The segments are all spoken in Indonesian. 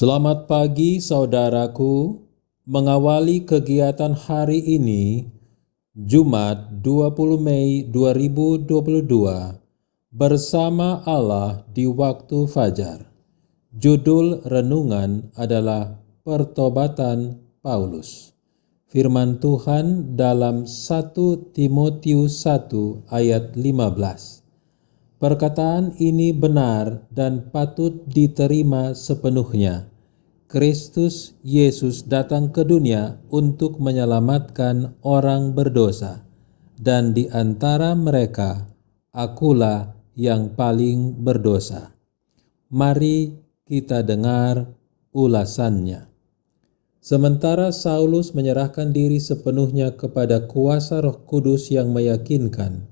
Selamat pagi saudaraku, mengawali kegiatan hari ini, Jumat 20 Mei 2022, bersama Allah di waktu fajar. Judul renungan adalah Pertobatan Paulus. Firman Tuhan dalam 1 Timotius 1 ayat 15. Perkataan ini benar dan patut diterima sepenuhnya. Kristus Yesus datang ke dunia untuk menyelamatkan orang berdosa, dan di antara mereka, akulah yang paling berdosa. Mari kita dengar ulasannya. Sementara Saulus menyerahkan diri sepenuhnya kepada kuasa Roh Kudus yang meyakinkan,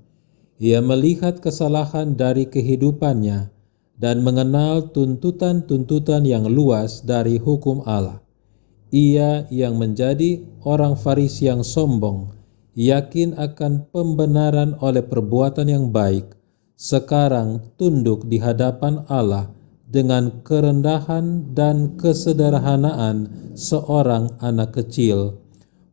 ia melihat kesalahan dari kehidupannya dan mengenal tuntutan-tuntutan yang luas dari hukum Allah. Ia yang menjadi orang Farisi yang sombong, yakin akan pembenaran oleh perbuatan yang baik, sekarang tunduk di hadapan Allah dengan kerendahan dan kesederhanaan seorang anak kecil,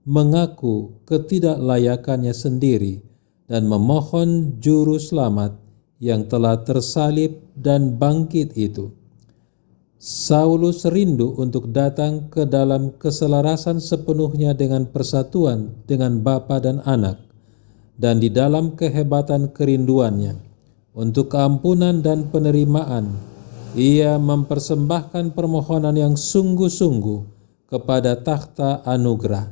mengaku ketidaklayakannya sendiri dan memohon juru selamat yang telah tersalib dan bangkit itu. Saulus rindu untuk datang ke dalam keselarasan sepenuhnya dengan persatuan dengan Bapa dan Anak, dan di dalam kehebatan kerinduannya untuk keampunan dan penerimaan, ia mempersembahkan permohonan yang sungguh-sungguh kepada takhta anugerah.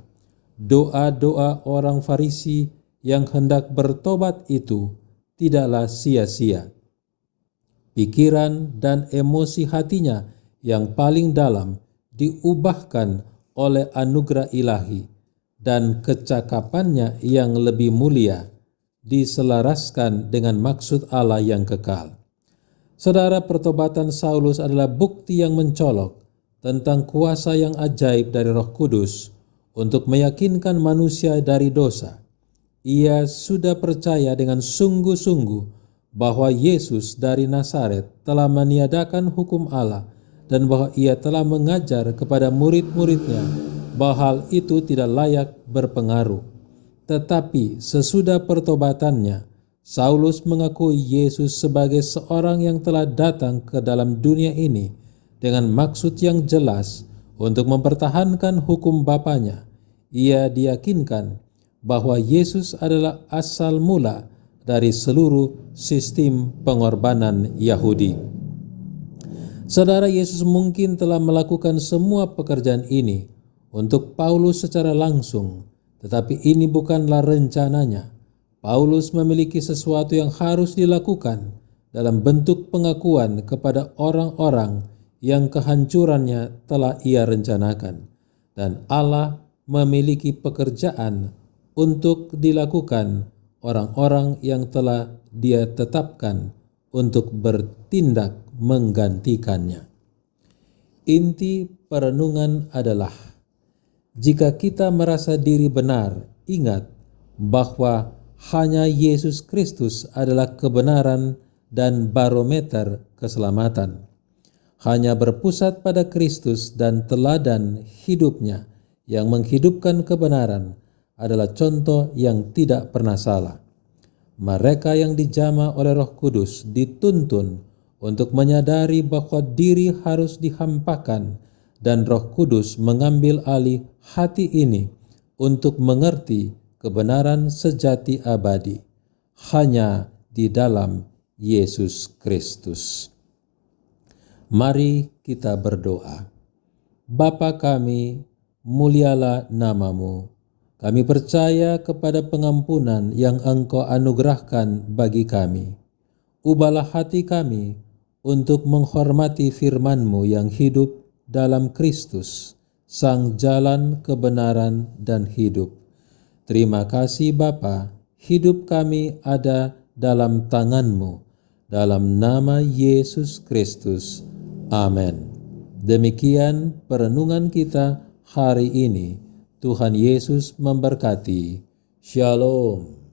Doa-doa orang Farisi yang hendak bertobat itu tidaklah sia-sia. Pikiran dan emosi hatinya yang paling dalam diubahkan oleh anugerah ilahi, dan kecakapannya yang lebih mulia diselaraskan dengan maksud Allah yang kekal. Saudara, pertobatan Saulus adalah bukti yang mencolok tentang kuasa yang ajaib dari Roh Kudus untuk meyakinkan manusia dari dosa. Ia sudah percaya dengan sungguh-sungguh bahwa Yesus dari Nazaret telah meniadakan hukum Allah dan bahwa ia telah mengajar kepada murid-muridnya bahwa hal itu tidak layak berpengaruh. Tetapi sesudah pertobatannya, Saulus mengakui Yesus sebagai seorang yang telah datang ke dalam dunia ini dengan maksud yang jelas untuk mempertahankan hukum Bapanya. Ia diyakinkan bahwa Yesus adalah asal mula dari seluruh sistem pengorbanan Yahudi. Saudara, Yesus mungkin telah melakukan semua pekerjaan ini untuk Paulus secara langsung, tetapi ini bukanlah rencananya. Paulus memiliki sesuatu yang harus dilakukan dalam bentuk pengakuan kepada orang-orang yang kehancurannya telah ia rencanakan, dan Allah memiliki pekerjaan untuk dilakukan orang-orang yang telah Dia tetapkan untuk bertindak menggantikannya. Inti perenungan adalah, jika kita merasa diri benar, ingat bahwa hanya Yesus Kristus adalah kebenaran dan barometer keselamatan. Hanya berpusat pada Kristus dan teladan hidupnya yang menghidupkan kebenaran adalah contoh yang tidak pernah salah. Mereka yang dijamah oleh Roh Kudus dituntun untuk menyadari bahwa diri harus dihampakan dan Roh Kudus mengambil alih hati ini untuk mengerti kebenaran sejati abadi hanya di dalam Yesus Kristus. Mari kita berdoa. Bapa kami, mulialah nama-Mu. Kami percaya kepada pengampunan yang Engkau anugerahkan bagi kami. Ubahlah hati kami untuk menghormati firman-Mu yang hidup dalam Kristus, Sang Jalan Kebenaran dan Hidup. Terima kasih Bapa, hidup kami ada dalam tangan-Mu. Dalam nama Yesus Kristus. Amin. Demikian perenungan kita hari ini. Tuhan Yesus memberkati. Shalom.